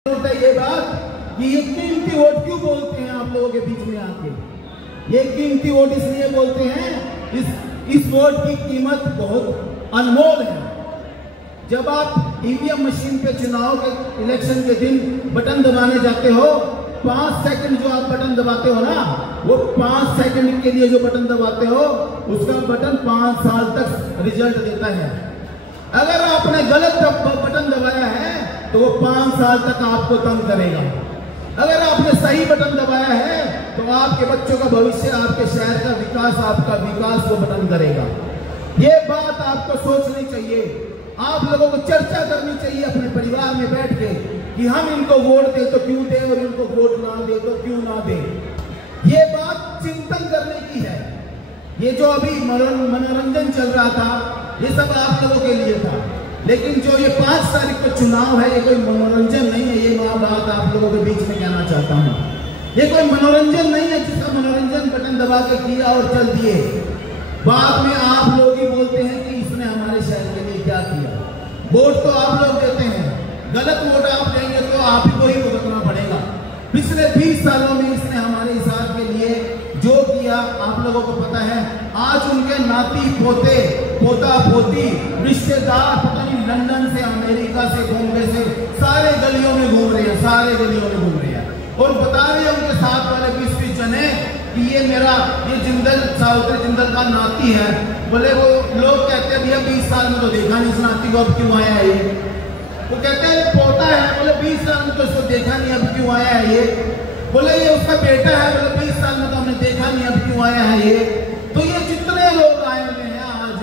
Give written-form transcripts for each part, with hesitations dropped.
ये बात कि ये कीमती वोट क्यों बोलते हैं आप लोगों के बीच में आके? ये कीमती वोट इसलिए बोलते हैं, इस वोट की कीमत बहुत अनमोल है। जब आप ईवीएम मशीन पे चुनाव के इलेक्शन के दिन बटन दबाने जाते हो, 5 सेकंड जो आप बटन दबाते हो ना, वो 5 सेकंड के लिए जो बटन दबाते हो, उसका बटन 5 साल तक रिजल्ट देता है। अगर आपने गलत बटन दबाया है तो वो 5 साल तक आपको तंग करेगा। अगर आपने सही बटन दबाया है तो आपके बच्चों का भविष्य, आपके शहर का विकास, आपका विकास वो बटन करेगा। ये बात आपको सोचनी चाहिए। आप लोगों को चर्चा करनी चाहिए अपने परिवार में बैठ के कि हम इनको वोट दे तो क्यों दे और इनको वोट ना दे तो क्यों ना दे। ये बात चिंतन करने की है। ये जो अभी मनोरंजन चल रहा था, ये सब आप लोगों के लिए था, लेकिन जो ये 5 तारीख को चुनाव है, ये कोई मनोरंजन नहीं है। ये मैं बात आप लोगों के बीच में कहना चाहता हूँ। ये कोई मनोरंजन नहीं है जिसका मनोरंजन बटन दबा के किया और चल दिए। बाद में आप लोग ही बोलते हैं कि इसने हमारे शहर के लिए क्या किया। वोट तो आप लोग देते हैं, गलत वोट आप देंगे तो आप ही को ही भुगतना पड़ेगा। पिछले 20 सालों में इसने हमारे हिसाब के लिए जो किया आप लोगों को पता है। आज उनके नाती पोते, पोता पोती, रिश्तेदार पता नहीं लंदन से, अमेरिका से, बॉम्बे से, सारे गलियों में घूम रहे हैं, सारे गलियों में घूम रहे हैं और बता रहे हैं उनके साथ वाले 20 जने कि ये मेरा, ये जिंदल, सावित्री जिंदल का नाती है। बोले वो लोग कहते हैं भैया 20 साल में तो देखा नहीं इस नाती को, अब क्यों आया है ये? वो कहते हैं पोता है। बोले 20 साल में तो इसको देखा नहीं, अब क्यों आया है ये? बोले ये उसका बेटा है। बोले 20 साल में तो हमने देखा नहीं, अब क्यों आया है ये? तो ये जितने लोग आए हुए हैं आज,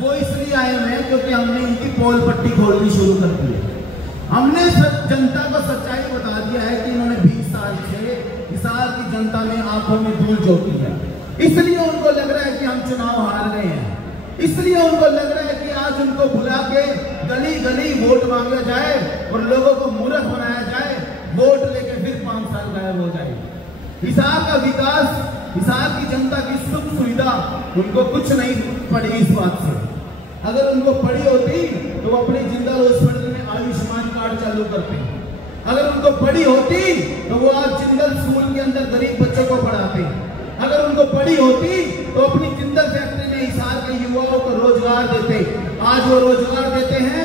वो इसलिए आए हुए हैं क्योंकि हमने इनकी पोल पट्टी खोलनी शुरू कर दी है। हमने जनता को सच्चाई बता दिया है कि इन्होंने 20 साल से हिसार की जनता में आंखों में धूल झोंकी है। इसलिए उनको लग रहा है कि हम चुनाव हार गए हैं। इसलिए उनको लग रहा है कि आज उनको बुला के गली गली वोट मांगा जाए और लोगों को मूर्ख बनाया जाए, वोट लेके फिर 5 साल गायब हो जाए। हिसार का विकास, हिसार की जनता की सुख सुविधा उनको कुछ नहीं पड़ी इस बात से। अगर उनको पड़ी होती तो वो अपने जिंदल हॉस्पिटल में आयुष्मान कार्ड चालू करते। अगर उनको पड़ी होती तो वो आज जिंदल स्कूल के अंदर गरीब बच्चों को पढ़ाते। अगर उनको पड़ी होती तो अपनी जिंदल फैक्ट्री में हिसार के युवाओं को रोजगार देते। आज वो रोजगार देते हैं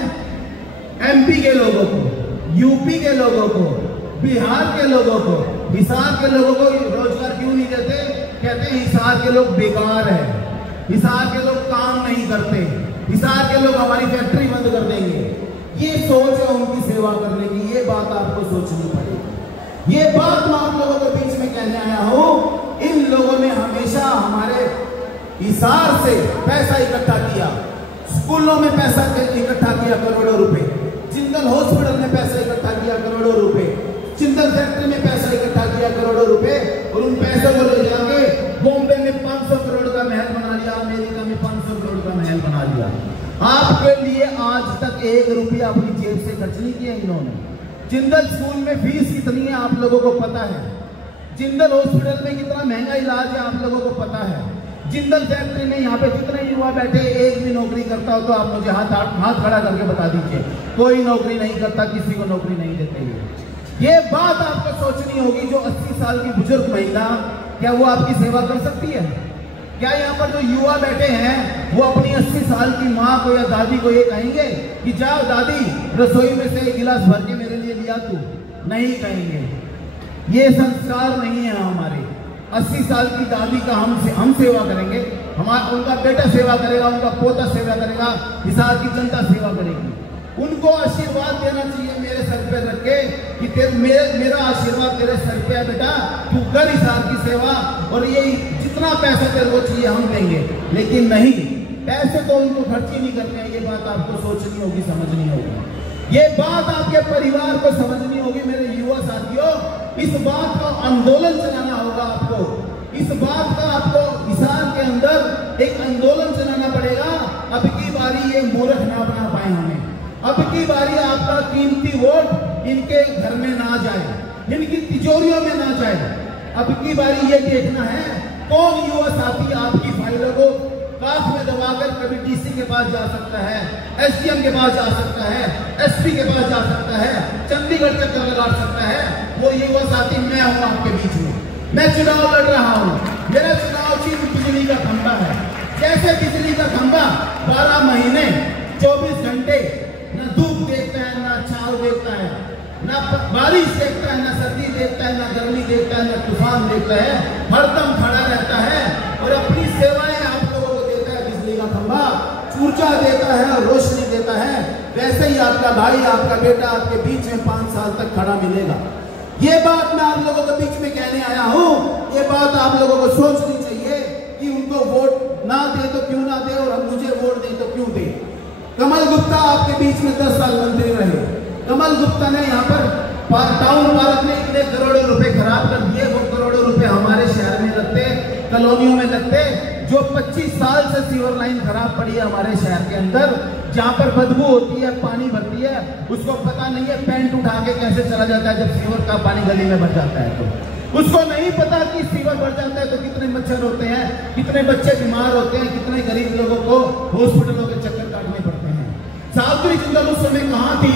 एमपी के लोगों को, यूपी के लोगों को, बिहार के लोगों को। हिसार के लोगों को रोजगार क्यों नहीं देते? कहते हैं हिसार के लोग बेकार है, हिसार के लोग काम नहीं करते, हिसार के लोग हमारी फैक्ट्री बंद कर देंगे। ये सोच है उनकी सेवा करने की। ये बात आपको सोचनी पड़ेगी। ये बात मैं आप लोगों के बीच में कहने आया हूं। इन लोगों ने हमेशा हमारे हिसार से पैसा इकट्ठा किया, स्कूलों में पैसा इकट्ठा किया करोड़ों रुपए, जिंदल हॉस्पिटल में पैसा इकट्ठा किया करोड़ों रुपए, जिंदल फैक्ट्री में पैसा इकट्ठा किया करोड़ों रुपए और उन पैसों को ले जाके बॉम्बे में 500 करोड़ का महल बना लिया, अमेरिका में 500 करोड़ का महल बना लिया। आपके लिए आज तक 1 रुपया अपनी जेब से खर्च नहीं किया इन्होंने। जिंदल स्कूल में फीस कितनी है आप लोगों को पता है। जिंदल हॉस्पिटल में कितना महंगा इलाज है आप लोगों को पता है। जिंदल फैक्ट्री में यहाँ पे जितने युवा बैठे, एक भी नौकरी करता हो तो आप मुझे हाथ खड़ा करके बता दीजिए। कोई नौकरी नहीं करता, किसी को नौकरी नहीं देते। ये बात आपको सोचनी होगी। जो 80 साल की बुजुर्ग महिला, क्या वो आपकी सेवा कर सकती है? क्या यहाँ पर जो युवा बैठे हैं वो अपनी 80 साल की माँ को या दादी को ये कहेंगे कि जाओ दादी रसोई में से 1 गिलास भर के मेरे लिए लिया तू? नहीं कहेंगे। ये संस्कार नहीं है हमारे। 80 साल की दादी का हम सेवा करेंगे, उनका बेटा सेवा करेगा, उनका पोता सेवा करेगा, हिसार की जनता सेवा करेगी। उनको आशीर्वाद देना चाहिए मेरे सर पे रख के कि मेरा आशीर्वाद तेरे सर पे है बेटा, तू कर हिसार की सेवा और ये जितना पैसा तेरे को चाहिए हम देंगे। लेकिन नहीं, पैसे तो उनको खर्च ही नहीं करते हैं। ये बात आपको सोचनी होगी, समझनी होगी। ये बात आपके परिवार को समझनी होगी। मेरे युवा साथियों, इस बात का आंदोलन चलाना होगा आपको। इस बात का आपको हिसार के अंदर एक आंदोलन चलाना पड़ेगा। अब की बारी ये मूर्ख ना बना पाए हमें। अब की बारी आपका कीमती वोट इनके घर में ना जाए, इनकी तिजोरियों में ना जाए। अब की बारी ये देखना है कौन युवा साथी आपकी फाइलों को काफ में दबाकर कभी डीसी के पास जा सकता है, एसडीएम के पास जा सकता है, एसपी के पास जा सकता है, चंडीगढ़ चक्कर लगा सकता है। वो युवा साथी मैं हूं आपके बीच में। मैं चुनाव लड़ रहा हूं। मेरा चुनाव चिन्ह बिजली का खंभा है। जैसे बिजली का खंभा 12 महीने 24 घंटे न धूप देखता है, ना छाव देखता है, ना बारिश देखता है, ना सर्दी देखता है, ना गर्मी देखता है, ना तूफान देखता है, हरदम खड़ा रहता है और अपनी सेवाएं आप लोगों को देता है। बिजली का खंभा ऊर्जा देता है और रोशनी देता है। वैसे ही आपका भाई, आपका बेटा आपके बीच में 5 साल तक खड़ा मिलेगा। ये बात मैं आप लोगों के बीच में कहने आया हूं। ये बात आप लोगों को सोचनी चाहिए कि उनको वोट ना दे तो क्यों ना दे, और हम मुझे वोट दे तो क्यों दे। कमल गुप्ता आपके बीच में 10 साल मंत्री रहे। कमल गुप्ता ने यहाँ पर टाउन पार्क में इतने करोड़ों रुपए खराब कर दिए। वो करोड़ों रुपए हमारे शहर में लगते, कॉलोनियों में लगते। जो 25 साल से सीवर लाइन खराब पड़ी है हमारे शहर के अंदर, जहाँ पर बदबू होती है, पानी भरती है, उसको पता नहीं है पैंट उठा के कैसे चला जाता है। जब सीवर का पानी गली में भर जाता है तो उसको नहीं पता कि सीवर भर जाता है तो कितने मच्छर होते हैं, कितने बच्चे बीमार होते हैं, कितने गरीब लोगों को हॉस्पिटलों के चक्कर काटने पड़ते हैं। सावित्री जिंदल उस समय कहाँ थी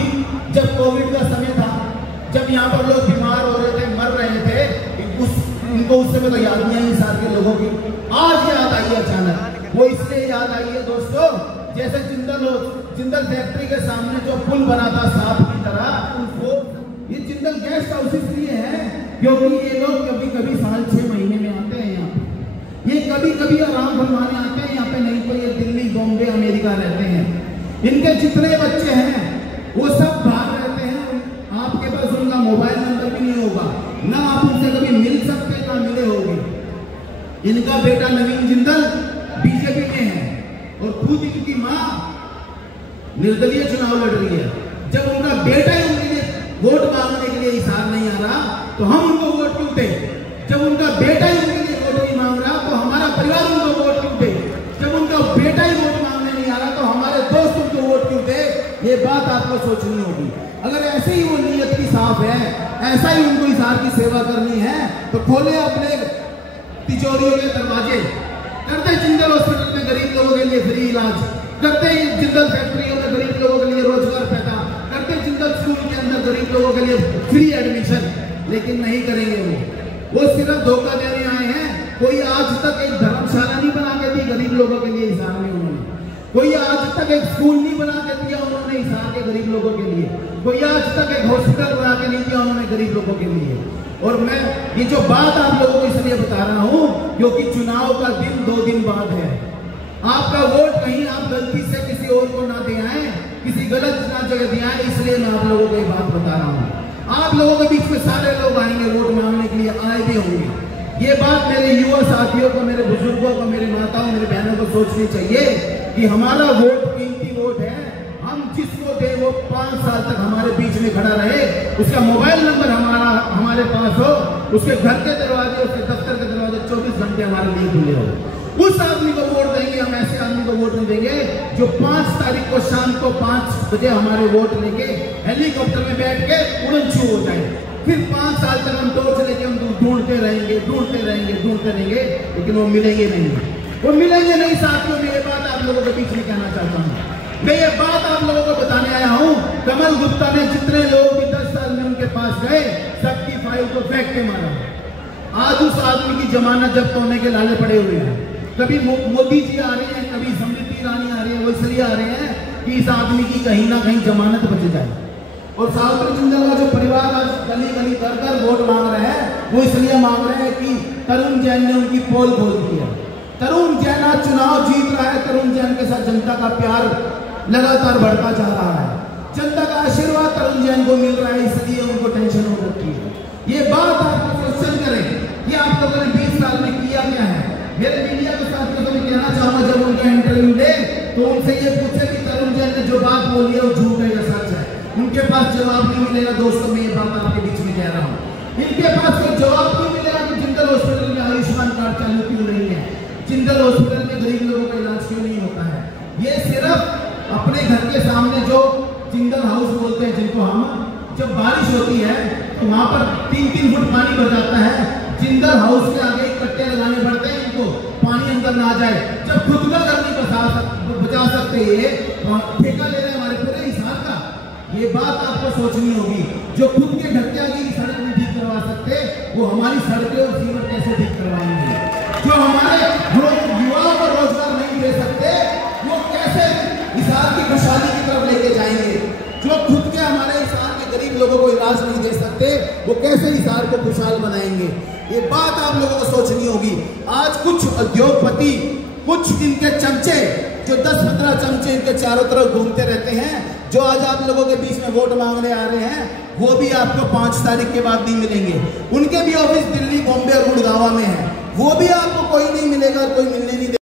जब कोविड का समय था, जब यहाँ पर लोग बीमार हो रहे थे, मर रहे थे। उनको उस समय तो याद नहीं आई हिसार के लोगों की। आज याद आई अचानक। वो इसलिए याद आई है दोस्तों, जैसे जिंदल फैक्ट्री के सामने जो पुल बना था सांप की तरह, वो ये जिंदल गेस्ट हाउस इसलिए है क्योंकि ये लोग कभी कभी साल 6 महीने में आते हैं यहाँ पे। ये कभी कभी आराम फरमाने आते हैं यहाँ पे, नहीं तो ये दिल्ली, बॉम्बे, अमेरिका रहते हैं। इनके जितने बच्चे हैं वो सब बाहर रहते हैं। आपके पास उनका मोबाइल नंबर भी नहीं होगा, ना आप उनसे कभी मिल सकते, ना मिले होंगे। इनका बेटा नवीन जिंदल बीजेपी में है और खुद इनकी मां निर्दलीय चुनाव लड़ रही है। जब उनका बेटा ही उनके लिए वोट मांगने के लिए हिसार नहीं आ रहा तो हम उनको वोट क्यों दें? जब उनका बेटा ही उनके लिए वोट नहीं मांग रहा तो हमारा परिवार उनको वोट क्यों दे? जब उनका बेटा ही वोट मांगने नहीं आ रहा तो हमारे दोस्त उनको वोट क्यों दे? ये बात आपको सोचनी होगी। अगर ऐसे ही वो नीयत की साफ है, ऐसा ही उनको हिसार की सेवा करनी है तो खोले अपने तिजोरियों के दरवाजे। करते जिंदल हॉस्पिटल में गरीब लोगों के लिए फ्री इलाज, करते जिंदल फैक्ट्रियों में गरीब लोगों के लिए रोजगार पैदा, करते जिंदल स्कूल के अंदर गरीब लोगों के लिए फ्री एडमिशन। लेकिन नहीं करेंगे वो सिर्फ धोखा देने आए हैं। कोई आज तक एक धर्मशाला नहीं बना के दी गरीब लोगों के लिए हिसार में उन्होंने। कोई आज तक एक स्कूल नहीं बना के दिया उन्होंने हिसार के गरीब लोगों के लिए। कोई आज तक एक हॉस्पिटल बना के नहीं दिया उन्होंने गरीब लोगों के लिए। और मैं ये जो बात आप लोगों को इसलिए बता रहा हूं क्योंकि चुनाव का दिन 2 दिन बाद है। आपका वोट कहीं आप गलती से किसी और को ना दे आए, किसी गलत ना जगह दे आए, इसलिए मैं आप लोगों को ये बात बता रहा हूं। आप लोगों के बीच में सारे लोग आएंगे, वोट मांगने के लिए आए भी होंगे। ये बात मेरे युवा साथियों को, मेरे बुजुर्गों को, मेरी माताओं, मेरी बहनों को सोचनी चाहिए कि हमारा वोट कीमती वोट है। हम जिसको दे वो 5 साल तक हमारे बीच में खड़ा रहे, उसका मोबाइल नंबर हमारे पास हो, उसके घर के दरवाजे, उसके दफ्तर के दरवाजे 24 घंटे हमारे लिए खुले हो। उस आदमी को वोट देंगे हम, ऐसे आदमी को वोट नहीं देंगे जो 5 तारीख को शाम को 5 बजे हमारे वोट लेके हेलीकॉप्टर में बैठ के उड़न छू हो जाए। फिर 5 साल तक हम टॉर्च लेके हम ढूंढते रहेंगे, लेकिन वो मिलेंगे नहीं, वो मिलेंगे नहीं। साथियों में ये बात आप लोगों के बीच में कहना चाहता हूँ। मैं ये बात आप लोगों को बताने आया हूँ। कमल गुप्ता ने जितने लोग भी 10 साल में उनके पास गए, सबकी फाइल को फेंक के मारा। आज उस आदमी की जमानत जब्त होने के लाले पड़े हुए हैं। कभी मोदी जी आ रहे हैं, कभी स्मृति ईरानी आ रही है। वो इसलिए आ रहे हैं कि इस आदमी की कहीं ना कहीं जमानत बच जाए। और सावित्री जिंदल का जो परिवार आज गली गली कर वोट मांग रहे हैं, वो इसलिए मांग रहे हैं कि तरुण जैन ने उनकी पोल खोल दी है। तरुण जैन आज चुनाव जीत रहा है। तरुण जैन के साथ जनता का प्यार लगातार बढ़ता जा रहा है। जनता का आशीर्वाद तरुण जैन को मिल रहा है, इसलिए उनको टेंशन हो रखी है। ये बात आप क्वेश्चन करें कि आप लोगों ने 20 साल में किया क्या है। मेरे मीडिया के साथियों को मैं कहना चाहूंगा, जब उनका इंटरव्यू ले तो उनसे ये पूछे कि तरुण जैन ने जो बात बोली है वो झूठ है या सच है। उनके पास जवाब नहीं मिलेगा। दोस्तों, मैं ये बात आपके बीच में कह रहा हूँ, इनके पास कोई जवाब नहीं मिलेगा कि जिंदल हॉस्पिटल में आयुष्मान कार्ड चालू क्यों नहीं है, जिंदल हॉस्पिटल में गरीब लोगों का इलाज क्यों नहीं होता है। ये सिर्फ अपने घर के सामने जो जिंदल हाउस बोलते हैं, जिनको हम, जब बारिश होती है तो वहां पर 3-3 फुट पानी भर जाता है। जिंदल हाउस के आगे कट्टे लगाने पड़ते हैं, इनको पानी करना आ जाए, जब खुद का घर नहीं बचा सकते, ये ठेका ले रहे हैं हमारे पूरे हिसाब का। ये बात आपको सोचनी होगी। जो खुद के ढक्किया की सड़क नहीं ठीक करवा सकते, वो हमारी सड़कें और सीवर कैसे ठीक करवाएंगे? जो हमारे युवाओं को रोजगार नहीं दे सकते, वो कैसे हिसार की खुशहाली की तरफ लेके जाएंगे? जो खुद के हमारे हिसार के गरीब लोगों को इलाज नहीं दे सकते, वो कैसे हिसार को खुशहाल बनाएंगे? ये बात आप लोगों को सोचनी होगी। आज कुछ उद्योगपति, कुछ इनके चमचे, जो 10-15 चमचे इनके चारों तरफ घूमते रहते हैं, जो आज आप लोगों के बीच में वोट मांगने आ रहे हैं, वो भी आपको 5 तारीख के बाद नहीं मिलेंगे। उनके भी ऑफिस दिल्ली, बॉम्बे और गुड़गांव में है, वो भी आपको कोई नहीं मिलेगा, कोई मिलने नहीं